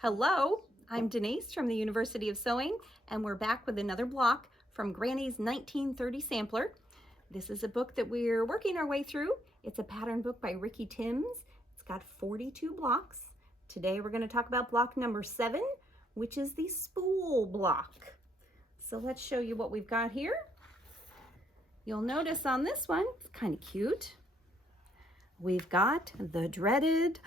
Hello, I'm Denise from the University of Sewing, and we're back with another block from Granny's 1930 Sampler. This is a book that we're working our way through. It's a pattern book by Ricky Timms. It's got 42 blocks. Today we're going to talk about block number 7, which is the spool block. So let's show you what we've got here. You'll notice on this one, it's kind of cute. We've got the dreaded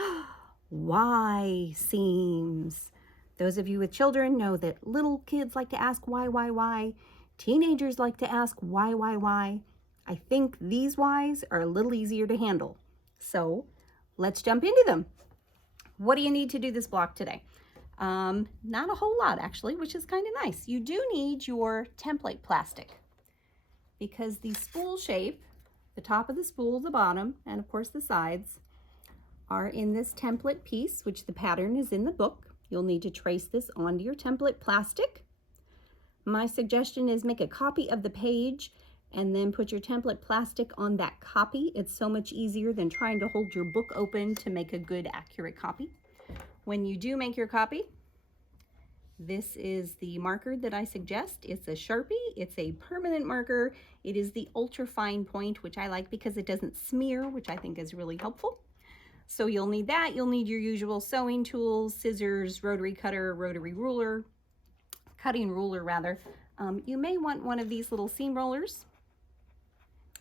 Y seams. Those of you with children know that little kids like to ask why. Teenagers like to ask why. I think these Y's are a little easier to handle. So let's jump into them. What do you need to do this block today? Not a whole lot actually, which is kind of nice. You do need your template plastic because the spool shape, the top of the spool, the bottom, and of course the sides, are in this template piece, which the pattern is in the book. You'll need to trace this onto your template plastic. My suggestion is make a copy of the page and then put your template plastic on that copy. It's so much easier than trying to hold your book open to make a good, accurate copy. When you do make your copy, this is the marker that I suggest. It's a Sharpie. It's a permanent marker. It is the ultra fine point, which I like because it doesn't smear, which I think is really helpful. So you'll need that. You'll need your usual sewing tools, scissors, rotary cutter, rotary ruler, cutting ruler rather. You may want one of these little seam rollers.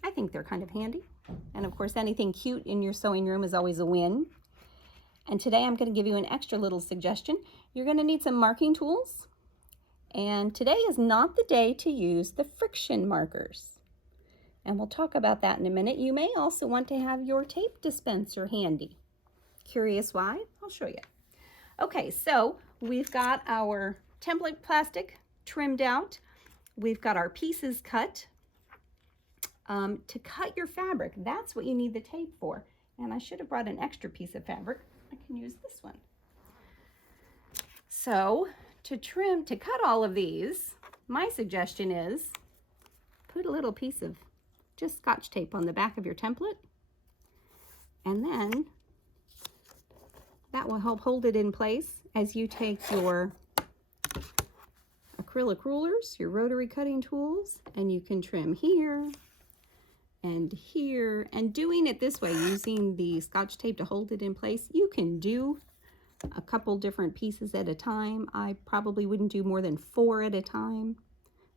I think they're kind of handy. And of course, anything cute in your sewing room is always a win. And today I'm going to give you an extra little suggestion. You're going to need some marking tools. And today is not the day to use the friction markers. And we'll talk about that in a minute. You may also want to have your tape dispenser handy. Curious why? I'll show you. Okay, so we've got our template plastic trimmed out. We've got our pieces cut. To cut your fabric, that's what you need the tape for. And I should have brought an extra piece of fabric. I can use this one. So to cut all of these, my suggestion is put a little piece of just Scotch tape on the back of your template, and then that will help hold it in place as you take your acrylic rulers, your rotary cutting tools, and you can trim here and here. And doing it this way, using the Scotch tape to hold it in place, you can do a couple different pieces at a time. I probably wouldn't do more than 4 at a time,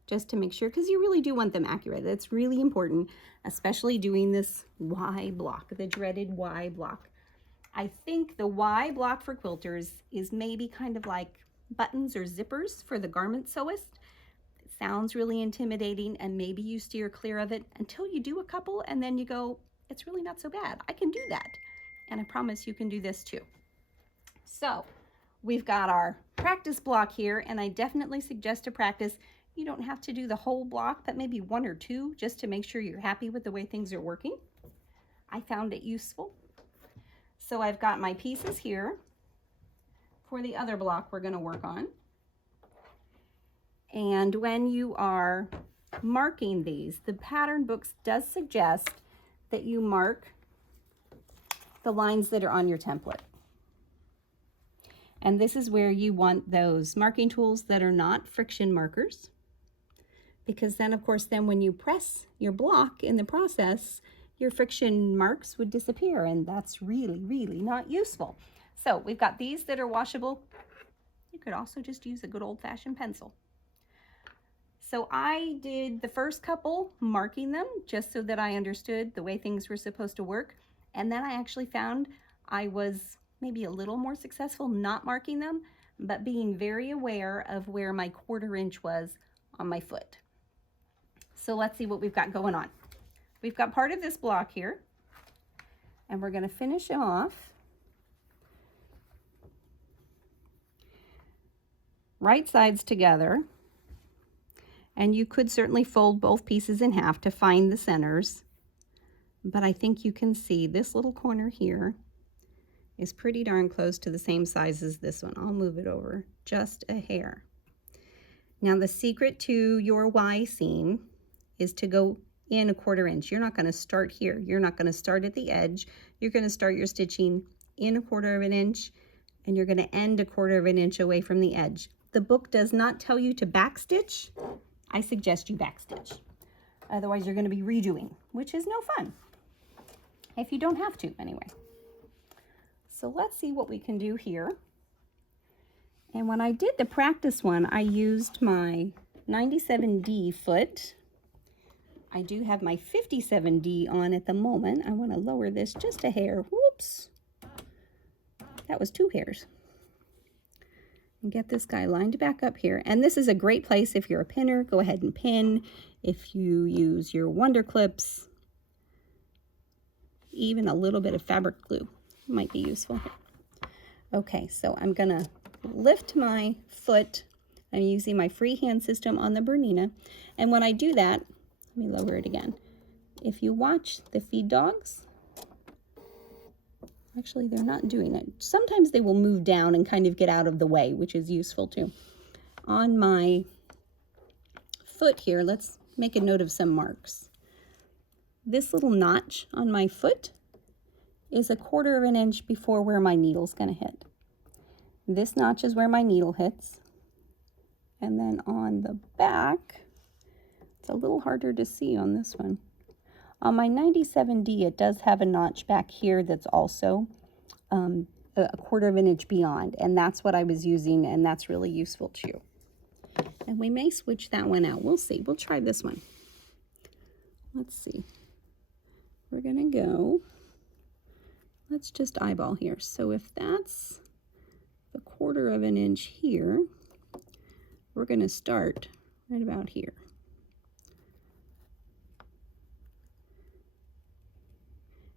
just to make sure, because you really do want them accurate. That's really important, especially doing this Y block, the dreaded Y block. I think the Y block for quilters is maybe kind of like buttons or zippers for the garment sewist. It sounds really intimidating, and maybe you steer clear of it until you do a couple, and then you go, it's really not so bad. I can do that. And I promise you can do this too. So we've got our practice block here, and I definitely suggest to practice. You don't have to do the whole block, but maybe 1 or 2 just to make sure you're happy with the way things are working. I found it useful. So I've got my pieces here for the other block we're going to work on. And when you are marking these, the pattern books does suggest that you mark the lines that are on your template. And this is where you want those marking tools that are not friction markers, because then of course when you press your block in the process, your friction marks would disappear, and that's really not useful. So we've got these that are washable. You could also just use a good old-fashioned pencil. So I did the first couple marking them just so that I understood the way things were supposed to work, and then I actually found I was maybe a little more successful not marking them, but being very aware of where my 1/4 inch was on my foot. So let's see what we've got going on. We've got part of this block here, and we're going to finish off right sides together. And you could certainly fold both pieces in half to find the centers, but I think you can see this little corner here is pretty darn close to the same size as this one. I'll move it over just a hair. Now the secret to your Y seam is to go in a 1/4 inch. You're not going to start here. You're not going to start at the edge. You're going to start your stitching in a 1/4 inch and you're going to end 1/4 inch away from the edge. The book does not tell you to backstitch. I suggest you backstitch. Otherwise, you're going to be redoing, which is no fun. If you don't have to, anyway. So let's see what we can do here. And when I did the practice one, I used my 97D foot. I do have my 57D on at the moment. I want to lower this just a hair. Whoops. That was 2 hairs. And get this guy lined back up here. And this is a great place if you're a pinner. Go ahead and pin. If you use your Wonder Clips, even a little bit of fabric glue might be useful here. Okay, so I'm going to lift my foot. I'm using my freehand system on the Bernina. And when I do that, let me lower it again. If you watch the feed dogs, actually they're not doing it. Sometimes they will move down and kind of get out of the way, which is useful too. On my foot here, let's make a note of some marks. This little notch on my foot is 1/4 inch before where my needle's going to hit. This notch is where my needle hits. And then on the back, it's a little harder to see on this one. On my 97D, it does have a notch back here that's also 1/4 inch beyond, and that's what I was using, and that's really useful too. And we may switch that one out. We'll see. We'll try this one. Let's see. We're going to go, let's just eyeball here. So if that's 1/4 inch here, we're going to start right about here.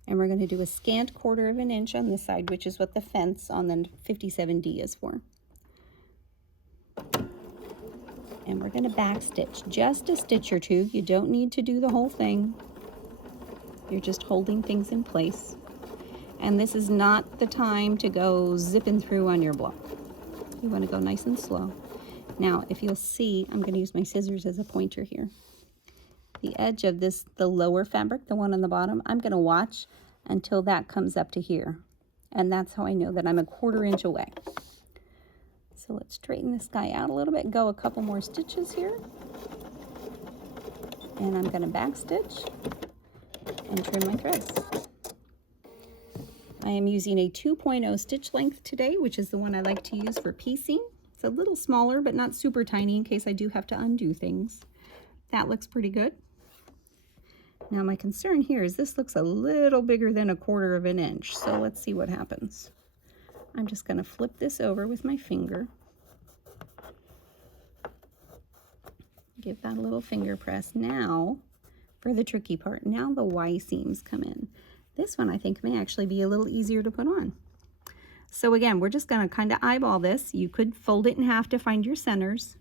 And we're going to do a scant 1/4 inch on this side, which is what the fence on the 57D is for. And we're going to backstitch just a stitch or two. You don't need to do the whole thing. You're just holding things in place. And this is not the time to go zipping through on your block. You want to go nice and slow. Now, if you'll see, I'm going to use my scissors as a pointer here. The edge of this, the lower fabric, the one on the bottom, I'm going to watch until that comes up to here. And that's how I know that I'm 1/4 inch away. So let's straighten this guy out a little bit, go a couple more stitches here. And I'm going to backstitch and trim my threads. I am using a 2.0 stitch length today, which is the one I like to use for piecing. It's a little smaller, but not super tiny in case I do have to undo things. That looks pretty good. Now my concern here is this looks a little bigger than 1/4 inch, so let's see what happens. I'm just going to flip this over with my finger. Give that a little finger press. Now for the tricky part. Now the Y seams come in. This one I think may actually be a little easier to put on. So again, we're just going to kind of eyeball this. You could fold it in half to find your centers.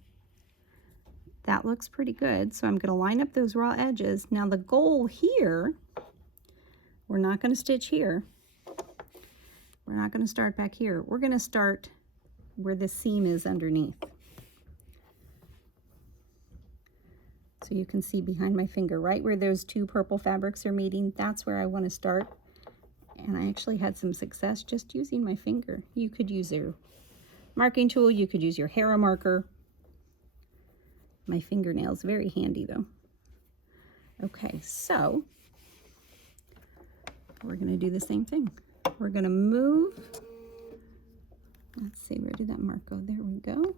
That looks pretty good. So I'm going to line up those raw edges. Now the goal here, we're not going to stitch here. We're not going to start back here. We're going to start where the seam is underneath. So you can see behind my finger, right where those 2 purple fabrics are meeting, that's where I want to start. And I actually had some success just using my finger. You could use your marking tool, you could use your Hera marker. My fingernail's very handy though. Okay, so we're going to do the same thing. We're going to move. Let's see, where did that mark go? There we go.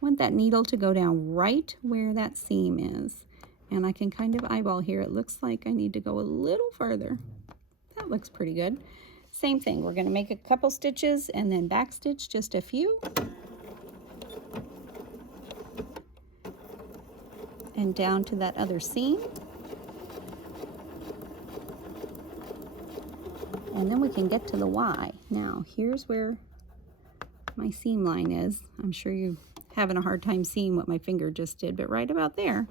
Want that needle to go down right where that seam is. And I can kind of eyeball here. It looks like I need to go a little farther. That looks pretty good. Same thing. We're going to make a couple stitches and then back stitch just a few. And down to that other seam. And then we can get to the Y. Now, here's where my seam line is. I'm sure you're having a hard time seeing what my finger just did, but right about there,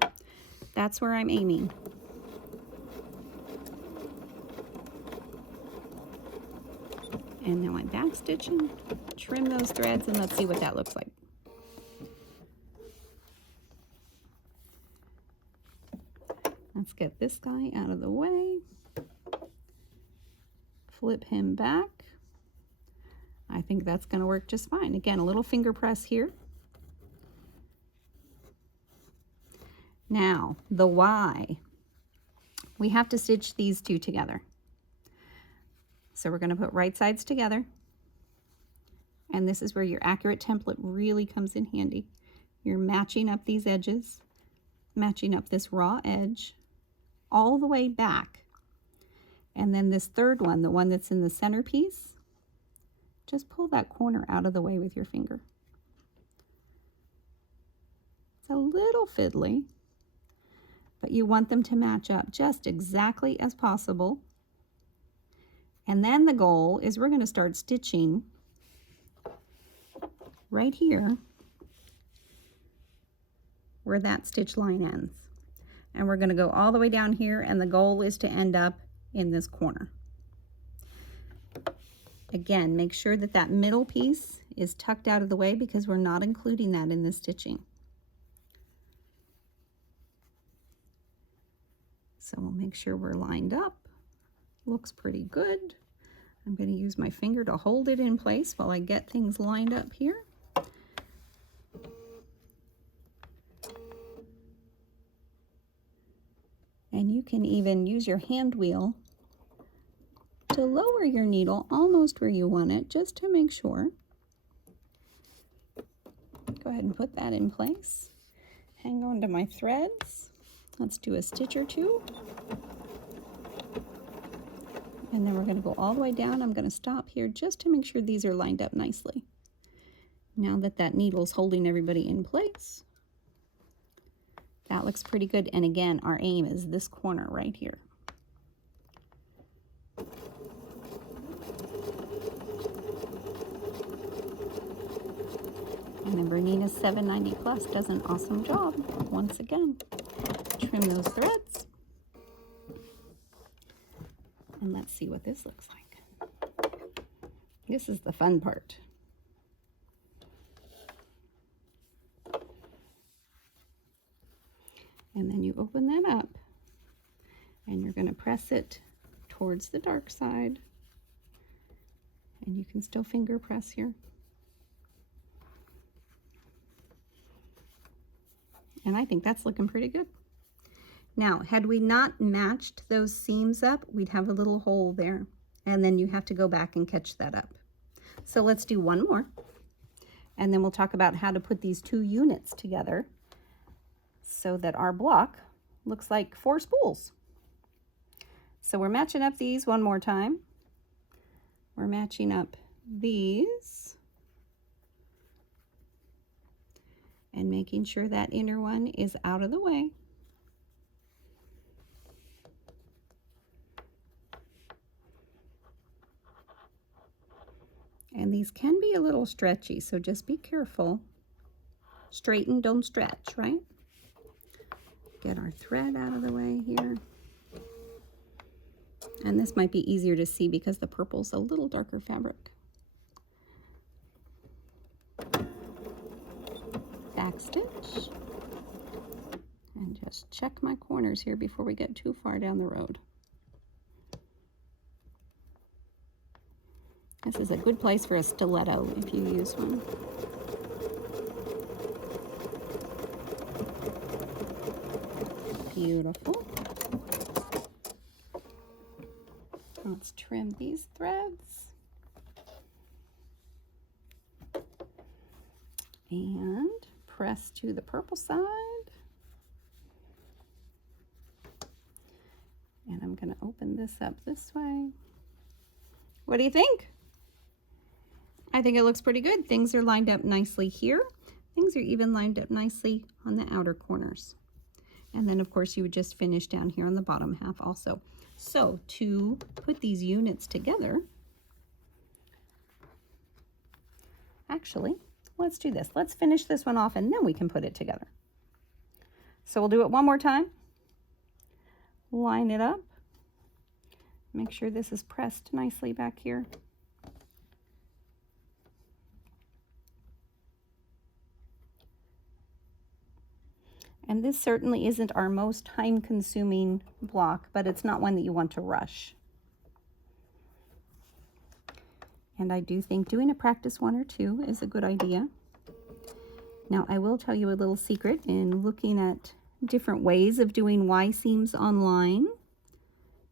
that's where I'm aiming. And now I'm back stitching, trim those threads, and let's see what that looks like. Let's get this guy out of the way. Flip him back. I I think that's going to work just fine. Again, a little finger press here. Now, the Y. We have to stitch these two together. So we're going to put right sides together. And this is where your accurate template really comes in handy. You're matching up these edges, matching up this raw edge all the way back. And then this third one, the one that's in the centerpiece, just pull that corner out of the way with your finger. It's a little fiddly, but you want them to match up just exactly as possible. And then the goal is we're going to start stitching right here where that stitch line ends. And we're going to go all the way down here, and the goal is to end up in this corner. Again, make sure that that middle piece is tucked out of the way because we're not including that in the stitching. So we'll make sure we're lined up. Looks pretty good. I'm going to use my finger to hold it in place while I get things lined up here. And you can even use your hand wheel to lower your needle almost where you want it, just to make sure. Go ahead and put that in place. Hang on to my threads. Let's do a stitch or two. And then we're going to go all the way down. I'm going to stop here just to make sure these are lined up nicely. Now that that needle's holding everybody in place, that looks pretty good. And again, our aim is this corner right here. And then Bernina 790 Plus does an awesome job. Once again, trim those threads. And let's see what this looks like. This is the fun part. And then you open that up and you're going to press it towards the dark side. And you can still finger press here. And I think that's looking pretty good. Now, had we not matched those seams up, we'd have a little hole there. And then you have to go back and catch that up. So let's do one more. And then we'll talk about how to put these two units together so that our block looks like 4 spools. So we're matching up these one more time. We're matching up these and making sure that inner one is out of the way. And these can be a little stretchy, so just be careful. Straighten, don't stretch, right? Get our thread out of the way here. And this might be easier to see because the purple's a little darker fabric. Back stitch. And just check my corners here before we get too far down the road. This is a good place for a stiletto if you use one. Beautiful. Let's trim these threads. And press to the purple side. And I'm going to open this up this way. What do you think? I think it looks pretty good. Things are lined up nicely here. Things are even lined up nicely on the outer corners. And then of course you would just finish down here on the bottom half also. So to put these units together, actually, let's do this. Let's finish this one off and then we can put it together. So we'll do it one more time. Line it up. Make sure this is pressed nicely back here. And this certainly isn't our most time-consuming block, but it's not one that you want to rush. And I do think doing a practice 1 or 2 is a good idea. Now, I will tell you a little secret in looking at different ways of doing Y seams online.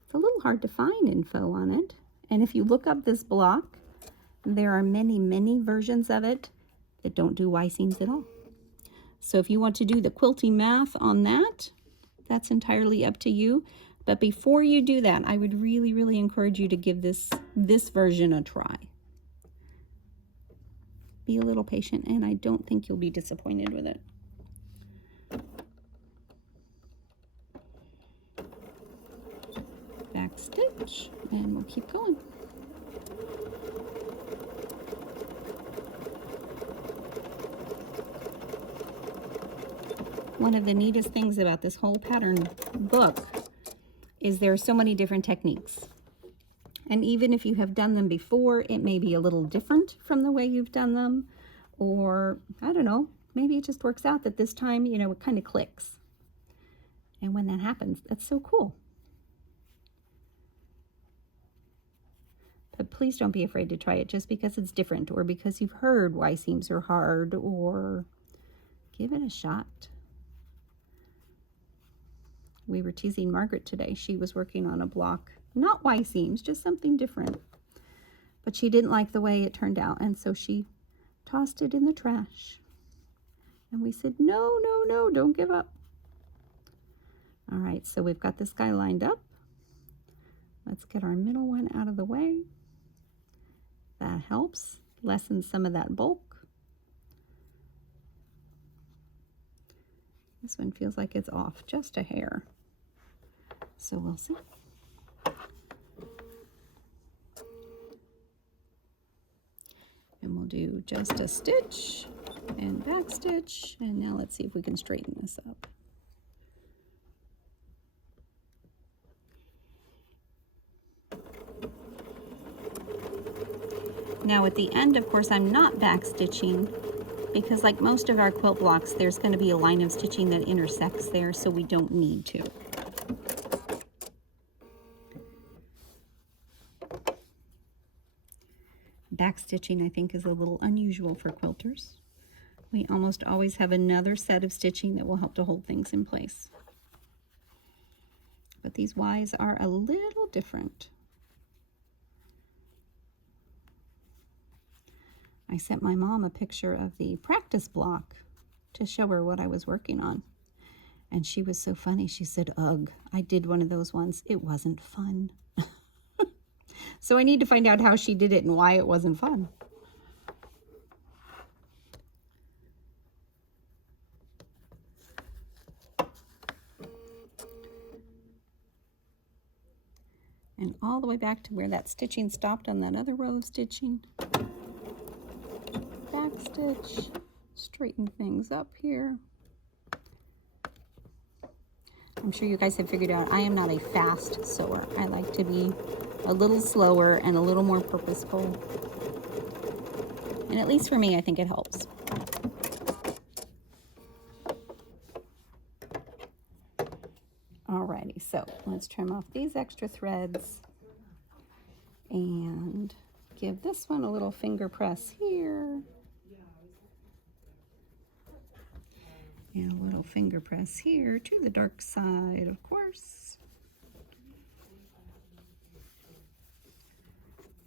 It's a little hard to find info on it. And if you look up this block, there are many, many versions of it that don't do Y seams at all. So if you want to do the quilting math on that, that's entirely up to you. But before you do that, I would really, really encourage you to give this version a try. Be a little patient, and I don't think you'll be disappointed with it. Back stitch, and we'll keep going. One of the neatest things about this whole pattern book is there are so many different techniques. And even if you have done them before, it may be a little different from the way you've done them. Or, I don't know, maybe it just works out that this time, you know, it kind of clicks. And when that happens, that's so cool. But please don't be afraid to try it just because it's different or because you've heard Y seams are hard, or give it a shot. We were teasing Margaret today. She was working on a block, not Y seams, just something different. But she didn't like the way it turned out, and so she tossed it in the trash. And we said, no, no, no, don't give up. All right, so we've got this guy lined up. Let's get our middle one out of the way. That helps lessen some of that bulk. This one feels like it's off just a hair. So we'll see. And we'll do just a stitch and back stitch. And now let's see if we can straighten this up. Now at the end, of course, I'm not back stitching because like most of our quilt blocks, there's going to be a line of stitching that intersects there, so we don't need to. Back stitching, I think, is a little unusual for quilters. We almost always have another set of stitching that will help to hold things in place. But these Ys are a little different. I sent my mom a picture of the practice block to show her what I was working on. And she was so funny. She said, ugh, I did one of those ones. It wasn't fun. So I need to find out how she did it and why it wasn't fun. And all the way back to where that stitching stopped on that other row of stitching. Back stitch, straighten things up here. I'm sure you guys have figured out I am not a fast sewer. I like to be a little slower and a little more purposeful. And at least for me, I think it helps. Alrighty, so let's trim off these extra threads and give this one a little finger press here. And a little finger press here to the dark side, of course.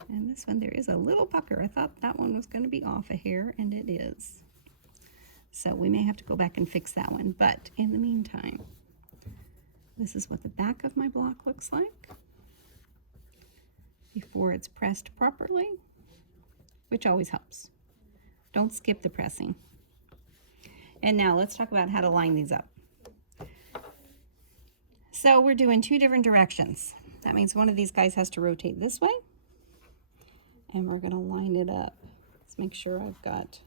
And this one, there is a little pucker. I thought that one was going to be off a hair, and it is. So we may have to go back and fix that one. But in the meantime, this is what the back of my block looks like before it's pressed properly, which always helps. Don't skip the pressing. And now let's talk about how to line these up. So we're doing two different directions. That means one of these guys has to rotate this way. And we're going to line it up. Let's make sure I've got...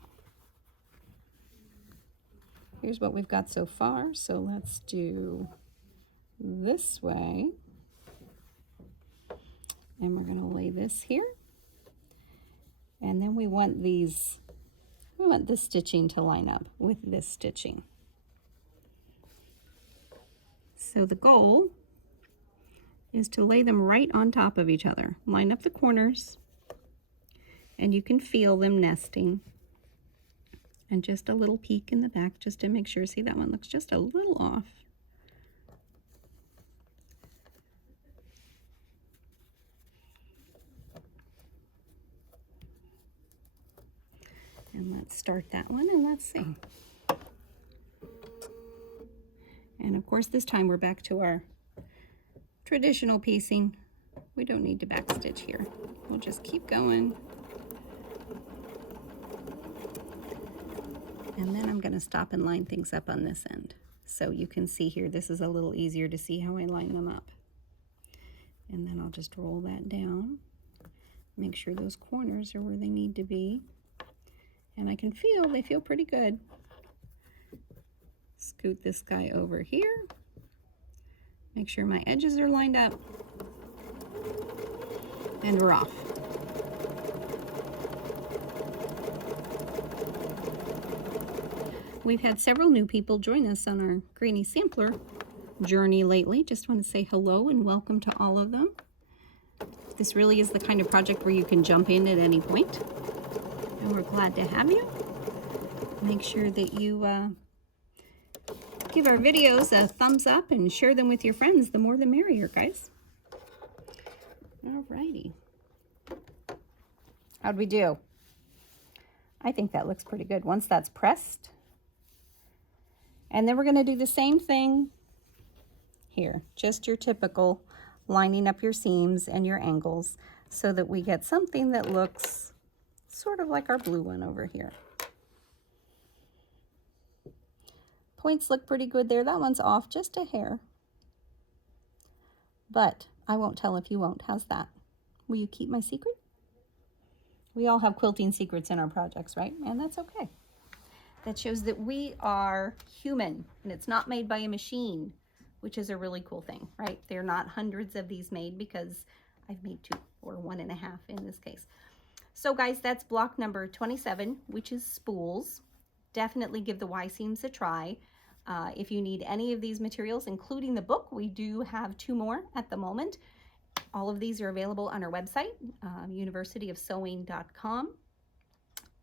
Here's what we've got so far. So let's do this way. And we're going to lay this here. And then we want these... We want this stitching to line up with this stitching. So the goal is to lay them right on top of each other. Line up the corners And you can feel them nesting. And just a little peek in the back just to make sure. See, that one looks just a little off. And let's start that one and let's see. And of course this time we're back to our traditional piecing. We don't need to backstitch here. We'll just keep going. And then I'm going to stop and line things up on this end. So you can see here, this is a little easier to see how I line them up. And then I'll just roll that down. Make sure those corners are where they need to be. And I can feel, they feel pretty good. Scoot this guy over here. Make sure my edges are lined up. And we're off. We've had several new people join us on our Granny Sampler journey lately. Just want to say hello and welcome to all of them. This really is the kind of project where you can jump in at any point. And we're glad to have you. Make sure that you give our videos a thumbs up and share them with your friends. The more the merrier, guys. Alrighty. How'd we do? I think that looks pretty good once that's pressed. And then we're going to do the same thing here. Just your typical lining up your seams and your angles so that we get something that looks sort of like our blue one over here. Points look pretty good there. That one's off just a hair. But I won't tell if you won't. How's that? Will you keep my secret? We all have quilting secrets in our projects, right? And that's okay. That shows that we are human and it's not made by a machine, which is a really cool thing, right? There are not hundreds of these made because I've made 2 or 1.5 in this case. So guys, that's block number 27, which is spools. Definitely give the Y seams a try. If you need any of these materials, including the book, we do have 2 more at the moment. All of these are available on our website, universityofsewing.com.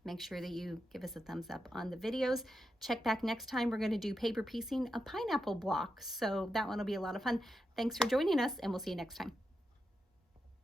Make sure that you give us a thumbs up on the videos. Check back next time. We're going to do paper piecing a pineapple block. So that one will be a lot of fun. Thanks for joining us, and we'll see you next time.